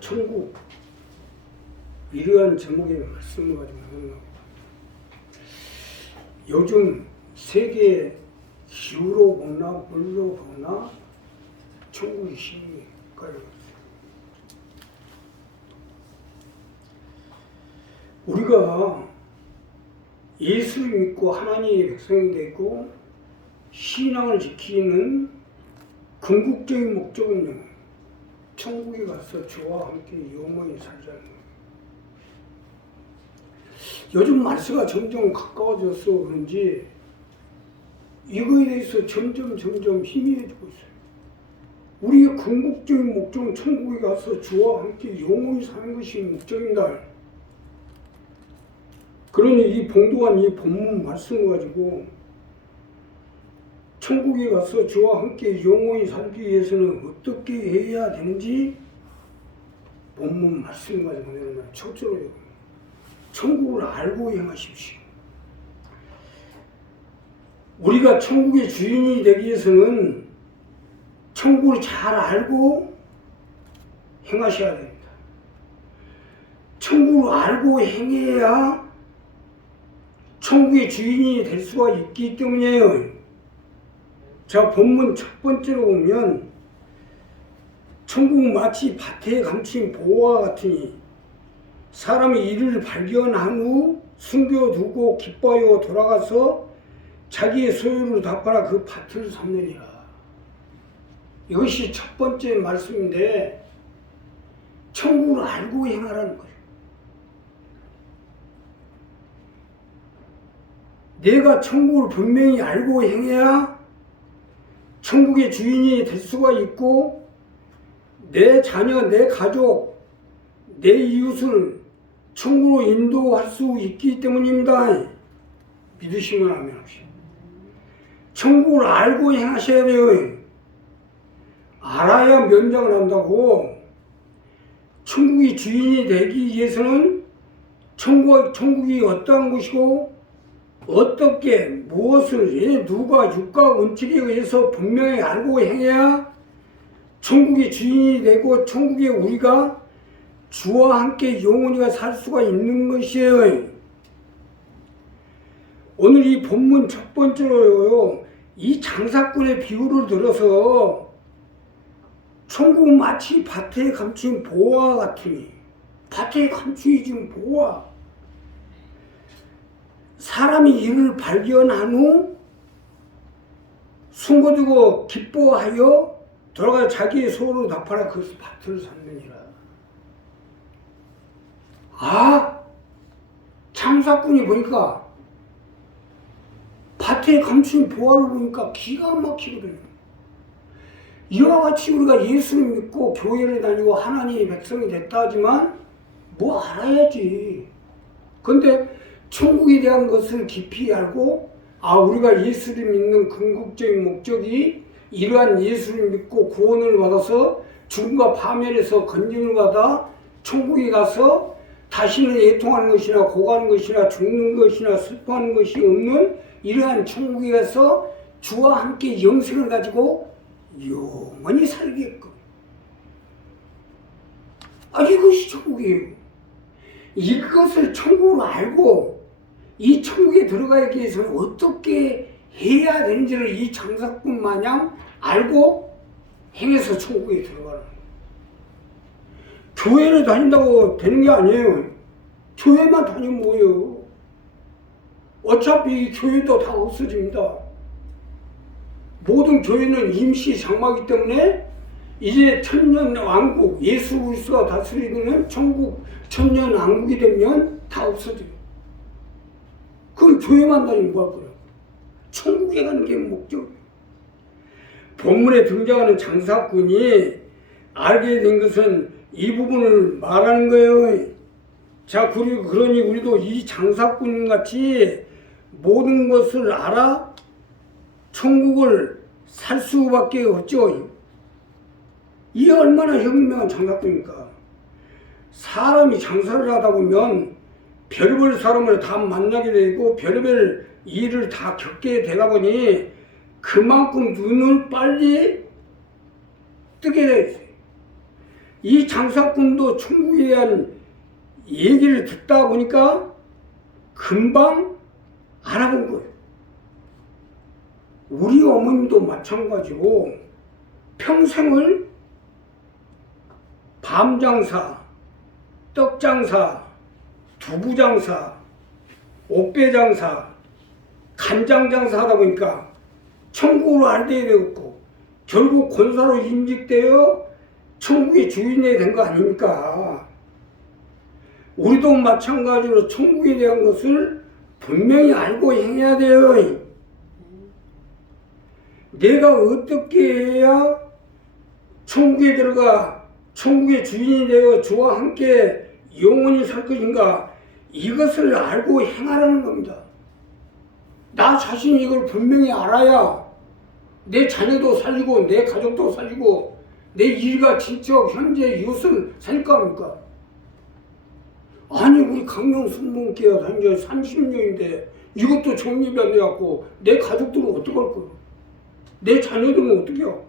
천국 이러한 제목의 말씀을 가지고 나옵니다. 요즘 세계 기후로 보나 물로 보나 천국이 심각해요. 우리가 예수를 믿고 하나님의 백성이 되고 신앙을 지키는 궁극적인 목적은요, 천국에 가서 주와 함께 영원히 살자는 거예요. 요즘 말세가 점점 가까워져서 그런지 이거에 대해서 점점 희미해지고 있어요. 우리의 궁극적인 목적은 천국에 가서 주와 함께 영원히 사는 것이 목적입니다. 그러니 이 봉독한 이 본문 말씀을 가지고 천국에 가서 주와 함께 영원히 살기 위해서는 어떻게 해야 되는지 본문 말씀을 가지고 내는 첫째로 천국을 알고 행하십시오. 우리가 천국의 주인이 되기 위해서는 천국을 잘 알고 행하셔야 됩니다. 천국을 알고 행해야 천국의 주인이 될 수가 있기 때문이에요. 자, 본문 첫 번째로 보면 천국은 마치 밭에 감춘 보화와 같으니 사람이 이를 발견한 후 숨겨두고 기뻐하여 돌아가서 자기의 소유를 갚아라 그 밭을 삼느니라. 이것이 첫 번째 말씀인데 천국을 알고 행하라는 거예요. 내가 천국을 분명히 알고 행해야 천국의 주인이 될 수가 있고 내 자녀, 내 가족, 내 이웃을 천국으로 인도할 수 있기 때문입니다. 믿으시면 아멘 합시다. 천국을 알고 행하셔야 돼요. 알아야 면장을 한다고. 천국의 주인이 되기 위해서는 천국이 어떠한 곳이고 어떻게 무엇을 누가 율과 원칙에 의해서 분명히 알고 행해야 천국의 주인이 되고 천국에 우리가 주와 함께 영원히 살 수가 있는 것이에요. 오늘 이 본문 첫 번째로요, 이 장사꾼의 비유를 들어서 천국은 마치 밭에 감춘 보화 같으니, 밭에 감추어진 보화. 사람이 이를 발견한 후 숨겨두고 기뻐하여 돌아가 자기의 소를 납하라 그 밭을 삼느니라. 아, 장사꾼이 보니까 밭에 감춘 보화를 보니까 기가 막히거든요. 이와 같이 우리가 예수를 믿고 교회를 다니고 하나님의 백성이 됐다 하지만 뭐 알아야지. 근데 천국에 대한 것을 깊이 알고 우리가 예수를 믿는 궁극적인 목적이 이러한 예수를 믿고 구원을 받아서 죽음과 파멸에서 건짐을 받아 천국에 가서 다시는 애통하는 것이나 고가는 것이나 죽는 것이나 슬퍼하는 것이 없는 이러한 천국에 가서 주와 함께 영생을 가지고 영원히 살게끔. 이것이 천국이에요. 이것을 천국으로 알고 이 천국에 들어가기 위해서는 어떻게 해야 되는지를 이 장사꾼 마냥 알고 행해서 천국에 들어가는 거예요. 교회를 다닌다고 되는 게 아니에요. 교회만 다니면 뭐예요? 어차피 교회도 다 없어집니다. 모든 교회는 임시 장마이기 때문에 이제 천년 왕국, 예수 그리스도가 다스리는 천국, 천년 왕국이 되면 다 없어져요. 그럼 교회만 다니면 뭐 할 거예요? 천국에 가는 게 목적이에요. 본문에 등장하는 장사꾼이 알게 된 것은 이 부분을 말하는 거예요. 자, 그러니 우리도 이 장사꾼 같이 모든 것을 알아 천국을 살 수밖에 없죠. 이게 얼마나 현명한 장사꾼입니까? 사람이 장사를 하다 보면 별별 사람을 다 만나게 되고 별별 일을 다 겪게 되다 보니 그만큼 눈을 빨리 뜨게 되어요. 이 장사꾼도 천국에 대한 얘기를 듣다 보니까 금방 알아본 거예요. 우리 어머님도 마찬가지로 평생을 밤장사, 떡장사, 두부장사, 옥배장사, 간장장사 하다 보니까 천국으로 알게 되었고 결국 권사로 임직되어 천국의 주인이 된 거 아닙니까? 우리도 마찬가지로 천국에 대한 것을 분명히 알고 행해야 돼요. 내가 어떻게 해야 천국에 들어가 천국의 주인이 되어 주와 함께 영원히 살 것인가, 이것을 알고 행하라는 겁니다. 나 자신이 이걸 분명히 알아야 내 자녀도 살리고 내 가족도 살리고 내 일가 친척 형제 이웃을 살릴 거 아닙니까? 아니 우리 강령 순봉교회 다닌 지 30년인데 이것도 정립이 안 돼갖고 내 가족들은 어떡할 거야? 내 자녀들은 어떻게 해요?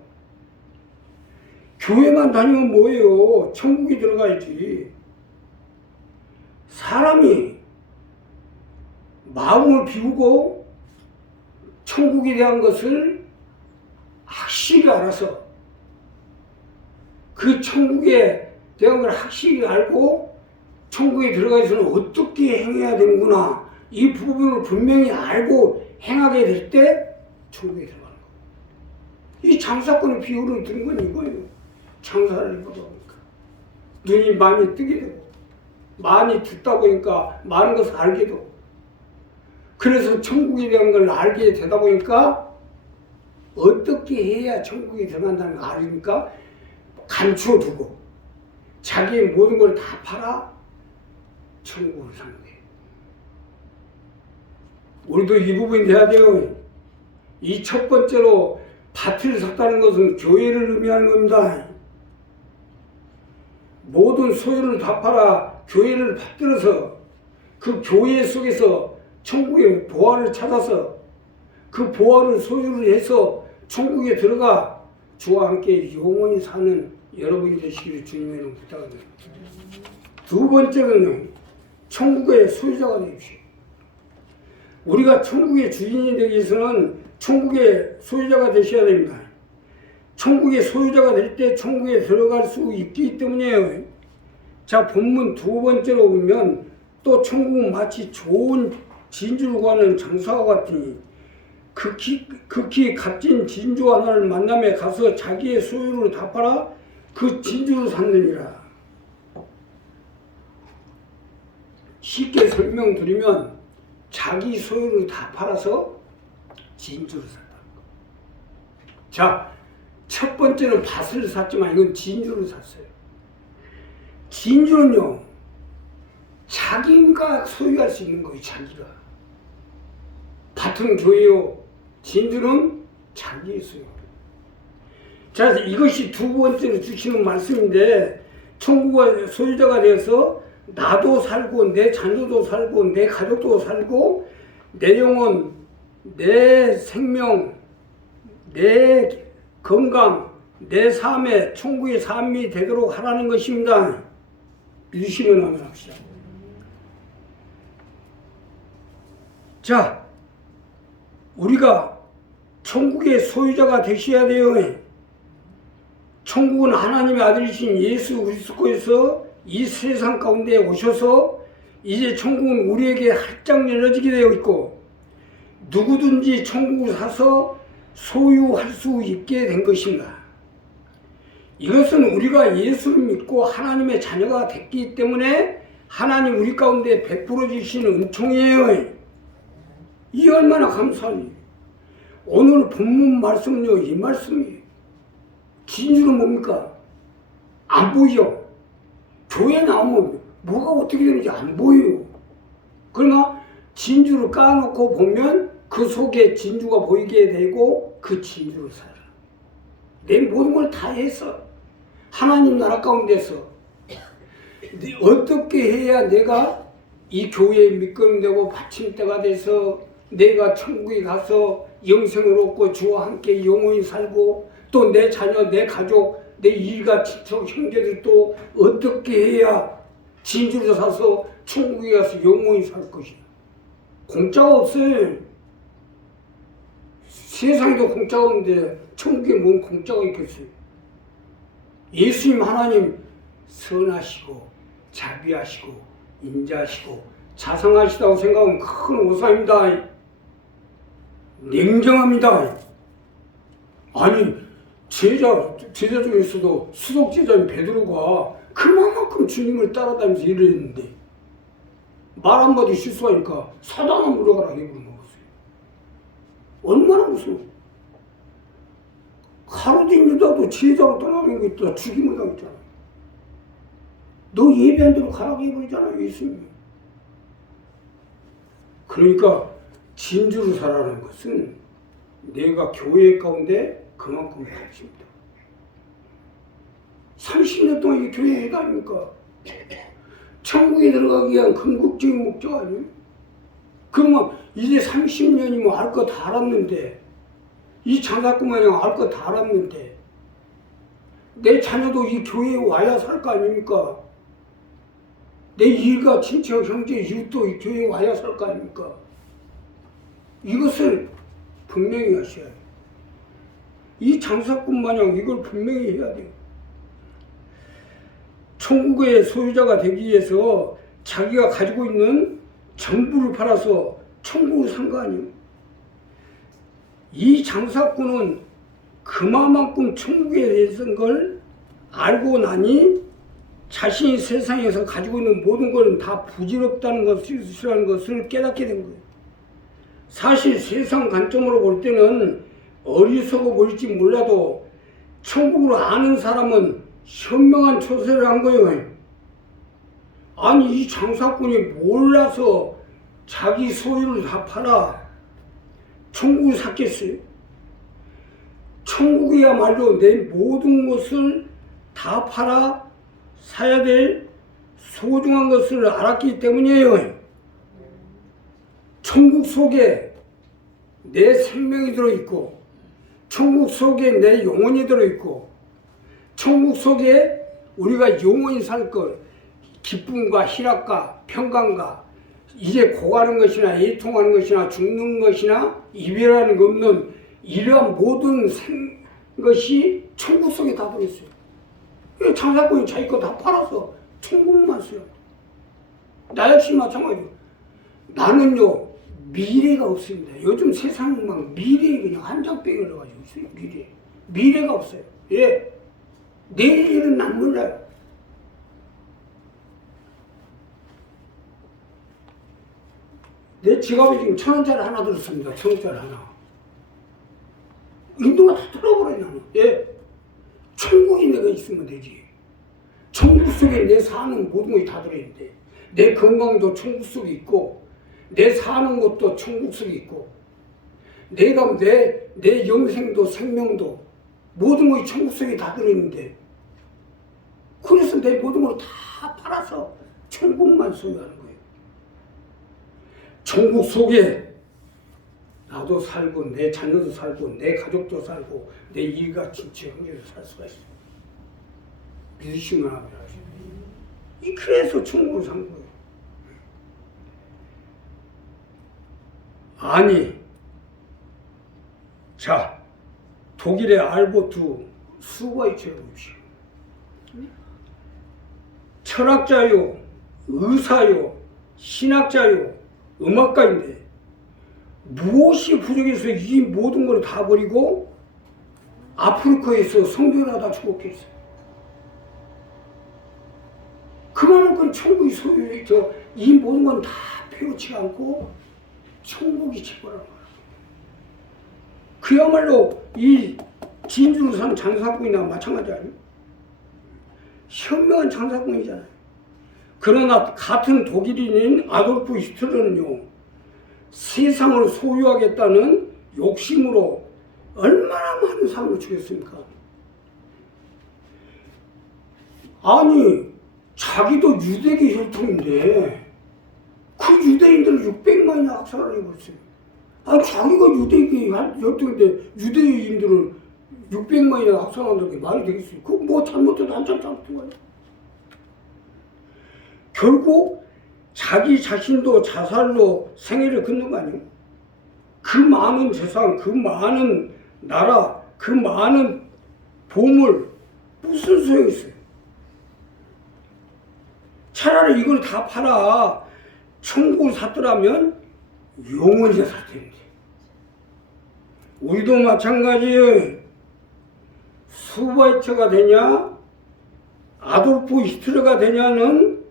교회만 다니면 뭐예요? 천국에 들어가야지. 사람이 마음을 비우고 천국에 대한 것을 확실히 알아서 그 천국에 대한 걸 확실히 알고 천국에 들어가서는 어떻게 행해야 되는구나, 이 부분을 분명히 알고 행하게 될 때 천국에 들어가는 거예요. 이 장사꾼의 비유를 든 건 이거예요. 장사를 하다 보니까 눈이 많이 뜨게 되고 많이 듣다 보니까 많은 것을 알게 되고, 그래서 천국에 대한 걸 알게 되다 보니까 어떻게 해야 천국에 들어간다는 걸 알으니까 감춰두고 자기의 모든 걸 다 팔아 천국을 사는 거예요. 우리도 이 부분이 돼야 돼요. 이 첫 번째로 밭을 샀다는 것은 교회를 의미하는 겁니다. 모든 소유를 다 팔아 교회를 받들어서 그 교회 속에서 천국의 보화를 찾아서 그 보화를 소유를 해서 천국에 들어가 주와 함께 영원히 사는 여러분이 되시기를 주님의 부탁합니다. 두 번째로는 천국의 소유자가 되십시오. 우리가 천국의 주인이 되기 위해서는 천국의 소유자가 되셔야 됩니다. 천국의 소유자가 될 때 천국에 들어갈 수 있기 때문이에요. 자, 본문 두 번째로 보면 또 천국은 마치 좋은 진주를 구하는 장사와 같으니 극히 값진 진주 하나를 만남에 가서 자기의 소유를 다 팔아 그 진주를 샀느니라. 쉽게 설명드리면 자기 소유를 다 팔아서 진주를 샀다. 자, 첫 번째는 밭을 샀지만 이건 진주를 샀어요. 진주는요, 자기가 소유할 수 있는 거예요. 자기가. 밭은 교회요, 진주는 자기의 소유. 자, 이것이 두 번째로 주시는 말씀인데, 천국의 소유자가 되어서 나도 살고 내 자녀도 살고 내 가족도 살고 내 영혼, 내 생명, 내 건강, 내 삶에 천국의 삶이 되도록 하라는 것입니다. 믿으시면 하면 합시다. 자, 우리가 천국의 소유자가 되셔야 돼요. 천국은 하나님의 아들이신 예수 그리스도께서 이 세상 가운데 오셔서 이제 천국은 우리에게 활짝 열려지게 되어 있고 누구든지 천국을 사서 소유할 수 있게 된 것입니다. 이것은 우리가 예수를 믿고 하나님의 자녀가 됐기 때문에 하나님 우리 가운데 베풀어 주시는 은총이에요. 이 얼마나 감사합니다. 오늘 본문 말씀은요, 이 말씀이에요. 진주는 뭡니까? 안 보이죠? 교회 나오면 뭐가 어떻게 되는지 안 보여요. 그러나 진주를 까놓고 보면 그 속에 진주가 보이게 되고 그 진주를 살아. 내 모든 걸 다 해서 하나님 나라 가운데서 어떻게 해야 내가 이 교회의 밑거름되고 받침대가 돼서 내가 천국에 가서 영생을 얻고 주와 함께 영원히 살고 또 내 자녀, 내 가족, 내 일가 친척 형제들도 어떻게 해야 진주를 사서 천국에 가서 영원히 살 것이야. 공짜가 없어요. 세상에도 공짜가 없는데 천국에 뭔 공짜가 있겠어요. 예수님 하나님 선하시고 자비하시고 인자하시고 자상하시다고 생각하면 큰 오산입니다. 냉정합니다. 아니 제자 중에서도 수석 제자인 베드로가 그만큼 주님을 따라다니면서 이랬는데 말 한마디 실수하니까 사단아 물러가라 입으로 먹었어요. 얼마나 무서워. 가로등 유다도 제자로 떠나는 거 있다 죽임을 당했잖아. 너 예배한 대로 가라고 해버리잖아 예수님이. 그러니까 진주로 살아가는 것은 내가 교회 가운데 그만큼 값입니다. 30년 동안 이 교회에 다니니까 천국에 들어가기 위한 궁극적인 목적 아니에요? 그러면 이제 30년이면 알 거 다 알았는데 이 장사꾼 마냥 알 거 다 알았는데 내 자녀도 이 교회에 와야 살 거 아닙니까? 내 일가 친척 형제 이웃도 이 교회에 와야 살 거 아닙니까? 이것을 분명히 하셔야 돼요. 이 장사꾼 마냥 이걸 분명히 해야 돼요. 천국의 소유자가 되기 위해서 자기가 가지고 있는 전부를 팔아서 천국을 산 거 아니에요? 이 장사꾼은 그만큼 천국에 대해서 걸 알고 나니 자신이 세상에서 가지고 있는 모든 것은 다 부질없다는 것을 깨닫게 된 거예요. 사실 세상 관점으로 볼 때는 어리석어 보일지 몰라도 천국으로 아는 사람은 현명한 처세를 한 거예요. 아니 이 장사꾼이 몰라서 자기 소유를 다 팔아 천국을 샀겠어요? 천국이야말로 내 모든 것을 다 팔아 사야 될 소중한 것을 알았기 때문이에요. 천국 속에 내 생명이 들어있고 천국 속에 내 영혼이 들어있고 천국 속에 우리가 영원히 살 것, 기쁨과 희락과 평강과 이제 고가는 것이나 애통하는 것이나 죽는 것이나 이별하는 것 없는 이러한 모든 것이 천국 속에 다 들어있어요. 장사꾼이 자기 거 다 팔아서 천국만 써요. 나 역시 마찬가지예요. 나는요 미래가 없습니다. 요즘 세상은 막 미래에 그냥 한장병을 넣어가지고 있어요. 미래가 없어요. 예. 내일 일은 난 몰라요. 내 지갑에 지금 1,000원짜리 하나 들었습니다. 1,000원짜리 하나. 인도가 다 털어버려요 나는. 예. 천국이 내가 있으면 되지. 천국 속에 내 사는 모든 것이 다 들어있는데 내 건강도 천국 속에 있고 내 사는 것도 천국 속에 있고 내가 내 영생도 생명도 모든 것이 천국 속에 다 들어있는데 그래서 내 모든 걸 다 팔아서 천국만 소유하는 거예요. 천국 속에 나도 살고 내 자녀도 살고 내 가족도 살고 내 일가 친척 형제도 살 수가 있어. 믿으시면 합니다. 그래서 천국을 산 거예요. 아니, 자, 독일의 알보트 수바이처를 보십시오. 철학자요, 의사요, 신학자요, 음악가인데 무엇이 부족해서 이 모든 걸 다 버리고 아프리카에서 성교를 하다 죽었겠어요. 그만큼 천국이 소유해 이 모든 건 다 배우지 않고 천국이 최고라는 거예요. 그야말로 이 진주로 산 장사꾼이나 마찬가지 아니에요? 현명한 장사꾼이잖아요. 그러나 같은 독일인인 아돌프 히틀러는요, 세상을 소유하겠다는 욕심으로 얼마나 많은 사람을 죽였습니까? 아니, 자기도 유대계 혈통인데 그 유대인들을 600만이나 학살을 해버렸어요. 아, 자기가 유대계 혈통인데 유대인들을 600만이나 확산한다는 게 말이 되겠어요? 그거 뭐 잘못해도 한참 잘못한 거예요. 결국 자기 자신도 자살로 생애를 끊는 거 아니에요? 그 많은 재산, 그 많은 나라, 그 많은 보물 무슨 소용이 있어요? 차라리 이걸 다 팔아 천국을 샀더라면 영원히 살 텐데. 우리도 마찬가지예요. 수바이처가 되냐 아돌프 히틀러가 되냐는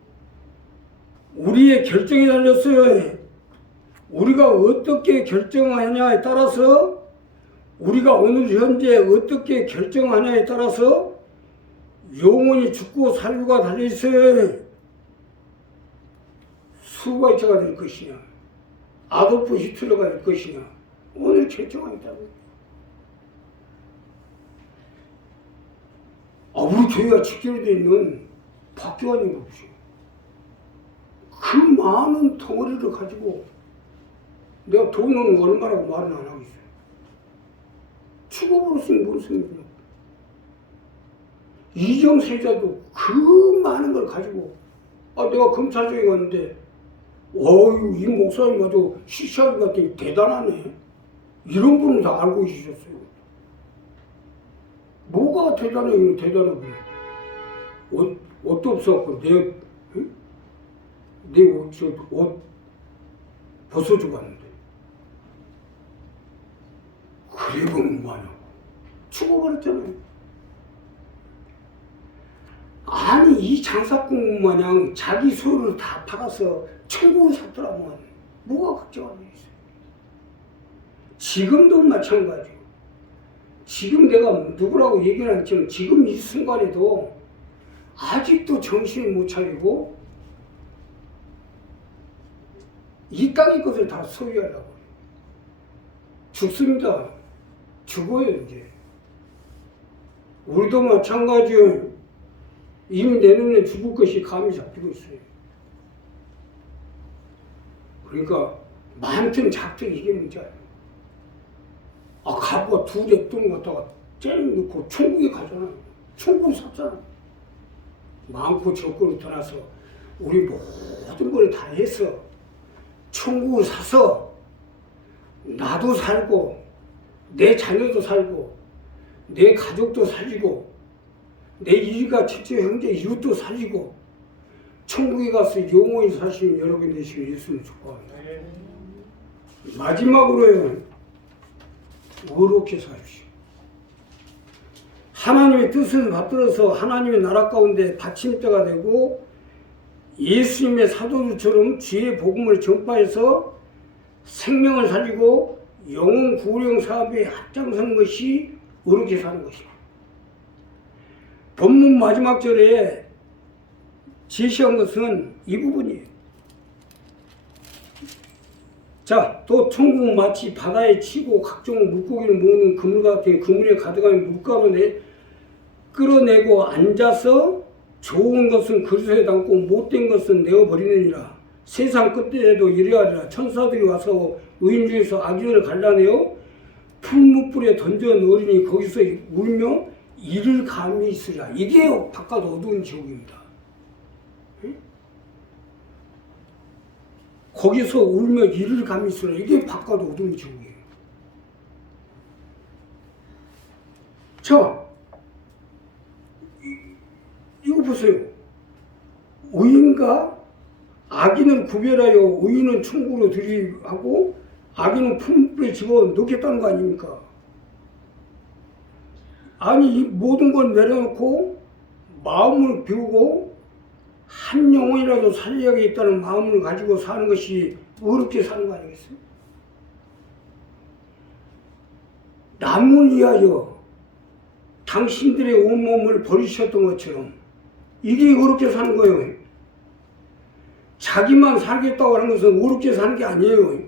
우리의 결정이 달렸어요. 우리가 어떻게 결정하냐에 따라서, 우리가 오늘 현재 어떻게 결정하냐에 따라서 영원히 죽고 살고가 달려있어요. 수바이처가 될 것이냐 아돌프 히틀러가 될 것이냐 오늘 결정하겠다고. 우리 교회가 직결되어 있는 박교환인 거죠. 그 많은 덩어리를 가지고 내가 돈은 얼마라고 말은 안 하고 있어요. 죽어버렸으니 뭔 소용이냐. 이정세자도 그 많은 걸 가지고 내가 검찰청에 갔는데 이 목사님 아주 시시하게 갔더니 대단하네. 이런 분은 다 알고 계셨어요. 뭐가 대단해요, 대단하고. 옷도 없어갖고 내 옷 벗어주고 왔는데. 그래 보면 뭐하냐고. 죽어버렸잖아요. 아니, 이 장사꾼 마냥 자기 소유를 다 팔아서 천국을 샀더라면 뭐가 걱정하는 게 있어요. 지금도 마찬가지고. 지금 내가 누구라고 얘기는 했지만 지금 이 순간에도 아직도 정신을 못 차리고 이 땅의 것을 다 소유하려고. 죽습니다. 죽어요, 이제. 우리도 마찬가지예요. 이미 내 눈에 죽을 것이 감이 잡히고 있어요. 그러니까 많든 작든 이게 문제예요. 가부가 두 랩돈 갖다가 째려 넣고 천국에 가잖아. 천국 샀잖아. 많고 적고를 떠나서 우리 모든 걸 다 해서 천국을 사서 나도 살고 내 자녀도 살고 내 가족도 살리고 내 일가 첫째 형제 이웃도 살리고 천국에 가서 영원히 사시는 여러분 되시면 예수님 축복합니다. 마지막으로요. 의롭게 사십시오. 하나님의 뜻을 받들어서 하나님의 나라 가운데 받침대가 되고 예수님의 사도들처럼 주의 복음을 전파해서 생명을 살리고 영혼 구령 사업에 앞장서는 것이 의롭게 사는 것입니다. 본문 마지막 절에 제시한 것은 이 부분이에요. 자, 또 천국은 마치 바다에 치고 각종 물고기를 모으는 그물 같은 그물에 가득한 물가로 끌어내고 앉아서 좋은 것은 그릇에 담고 못된 것은 내어버리느니라. 세상 끝에도 이래하리라. 천사들이 와서 의인 중에서 악인을 갈라내어 풀무불에 던져 넣으리니 거기서 울며 이를 감이 있으리라. 이게 바깥 어두운 지옥입니다. 거기서 울며 이를 감이 있으리라. 이게 바깥 어두운 지옥이에요. 자, 이거 보세요. 의인과 악인을 구별하여 의인은 천국으로 들이하고 악인은 풀무불에 집어 넣겠다는 거 아닙니까? 아니, 이 모든 걸 내려놓고 마음을 비우고 한 영혼이라도 살려야겠다는 마음을 가지고 사는 것이 의롭게 사는 거 아니겠어요? 남을 위하여 당신들의 온몸을 버리셨던 것처럼 이게 의롭게 사는 거예요. 자기만 살겠다고 하는 것은 의롭게 사는 게 아니에요.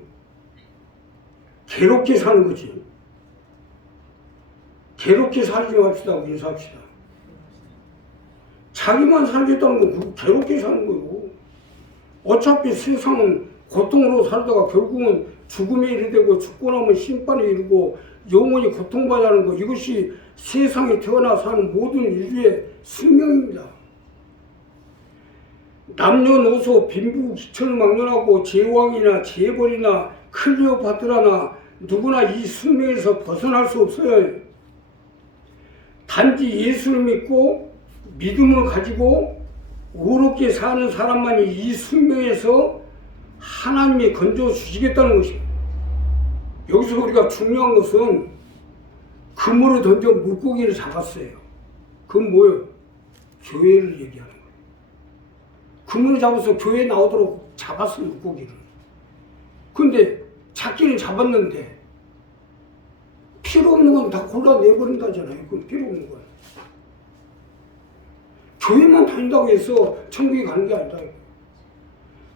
괴롭게 사는 거지. 괴롭게 살지 맙시다. 인사합시다. 자기만 살겠다는 건 괴롭게 사는 거예요. 어차피 세상은 고통으로 살다가 결국은 죽음에 이르되고 죽고 나면 심판에 이르고 영원히 고통받아야 하는 거, 이것이 세상에 태어나 사는 모든 인류의 숙명입니다. 남녀노소 빈부귀천을 막론하고 제왕이나 재벌이나 클레오파트라나 누구나 이 숙명에서 벗어날 수 없어요. 단지 예수를 믿고 믿음을 가지고 의롭게 사는 사람만이 이 숙명에서 하나님이 건져주시겠다는 것입니다. 여기서 우리가 중요한 것은 그물을 던져 물고기를 잡았어요. 그건 뭐예요? 교회를 얘기하는 거예요. 그물을 잡아서 교회에 나오도록 잡았어, 물고기를. 근데 잡기는 잡았는데 필요 없는 건 다 골라내버린다잖아요. 그건 필요 없는 거예요. 교회만 다닌다고 해서 천국에 가는 게 아니다.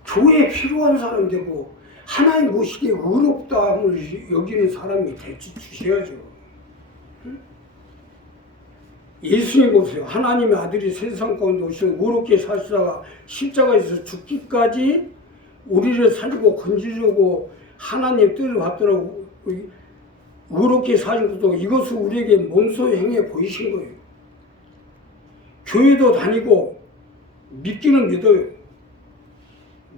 교회에 필요한 사람이 되고 하나님 보시기에 의롭다함을 여기는 사람이 될지 주셔야죠. 예수님 보세요. 하나님의 아들이 세상 가운데 오셔서 의롭게 사시다가 십자가에서 죽기까지 우리를 살리고 건지려고 하나님 뜻을 받더라고. 의롭게 사신 것도 이것을 우리에게 몸소 행해 보이신 거예요. 교회도 다니고 믿기는 믿어요.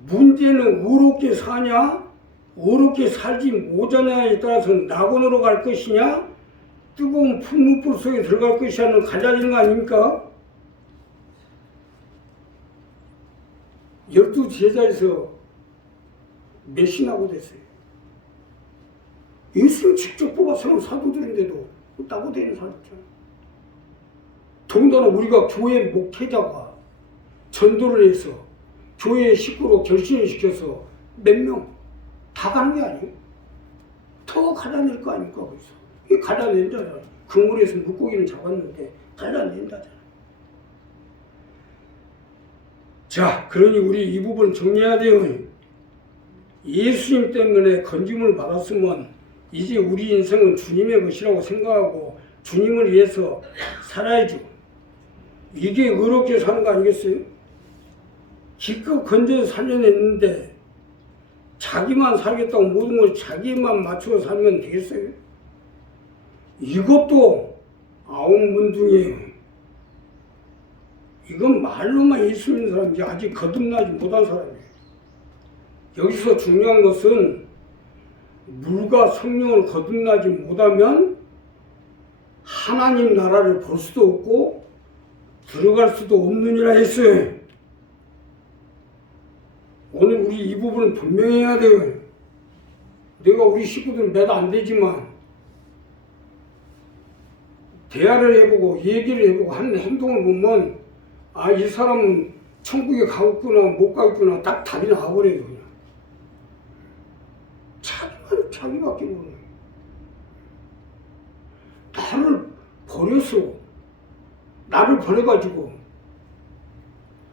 문제는 의롭게 사냐, 의롭게 살지 못하냐에 따라서 낙원으로 갈 것이냐, 뜨거운 풀무불 속에 들어갈 것이냐는 갈라지는 거 아닙니까? 12 제자에서 몇이나고 됐어요. 예수님 직접 뽑아서는 사도들인데도 따고 되는 사람 있잖아요. 더군다나 우리가 교회 목회자가 전도를 해서 교회 식구로 결신을 시켜서 몇 명 다 가는 게 아니에요. 더 갈라낼 거 아닙니까? 거기서. 이게 갈라낸다잖아요. 그물에서 물고기는 잡았는데 갈라낸다잖아요. 자, 그러니 우리 이 부분 정리해야 돼요. 예수님 때문에 건짐을 받았으면 이제 우리 인생은 주님의 것이라고 생각하고 주님을 위해서 살아야죠. 이게 의롭게 사는 거 아니겠어요? 기껏 건져서 살려냈는데 자기만 살겠다고 모든 걸 자기만 맞추어 살면 되겠어요? 이것도 아웅문둥이에요. 이건 말로만 예수 믿는 사람이지 아직 거듭나지 못한 사람이에요. 여기서 중요한 것은 물과 성령을 거듭나지 못하면 하나님 나라를 볼 수도 없고 들어갈 수도 없느니라 했어요. 오늘 우리 이 부분은 분명히 해야 돼요. 내가 우리 식구들 몇 안 되지만 대화를 해보고 얘기를 해보고 하는 행동을 보면 아, 이 사람은 천국에 가겠구나 못 가겠구나 딱 답이 나와버려요. 그냥. 자기밖에 모르는 나를 버렸어. 나를 버려가지고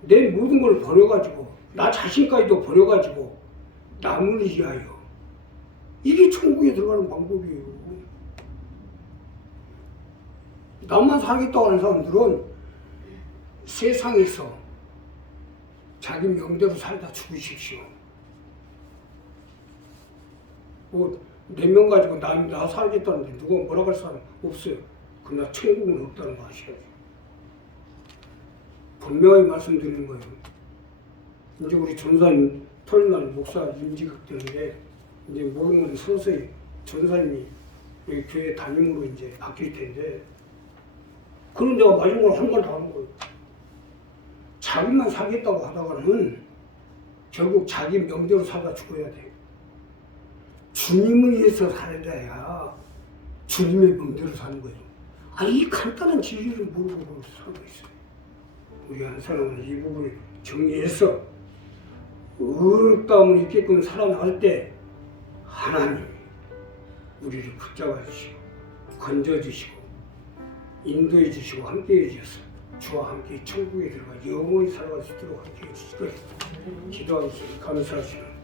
내 모든 걸 버려가지고 나 자신까지도 버려가지고 남을 위하여 이게 천국에 들어가는 방법이에요. 나만 살겠다고 하는 사람들은 세상에서 자기 명대로 살다 죽으십시오. 뭐 4명 가지고 나 살겠다는데 누가 뭐라고 할 사람 없어요. 그러나 천국은 없다는 거 아셔야죠. 분명히 말씀드리는 거예요. 이제 우리 전사님 토요일날 목사 임직학 때문에 이제 모든 서서히 전사님이 여기 교회 담임으로 이제 바뀔 텐데 그런 데가 마지막으로 한 번 더 하는 거예요. 자기만 살겠다고 하다가는 결국 자기 명대로 살다 죽어야 돼요. 주님을 위해서 살아야 주님의 명대로 사는 거예요. 아, 이 간단한 진리를 모르고 살고 있어요. 우리 한 사람은 이 부분을 정리해서 의롭다움을 있게끔 살아나갈 때 하나님 우리를 붙잡아 주시고 건져 주시고 인도해 주시고 함께해 주셔서 주와 함께 천국에 들어가 영원히 살아갈 수 있도록 함께해 주실 것을 기도하겠습니다. 감사하십니다.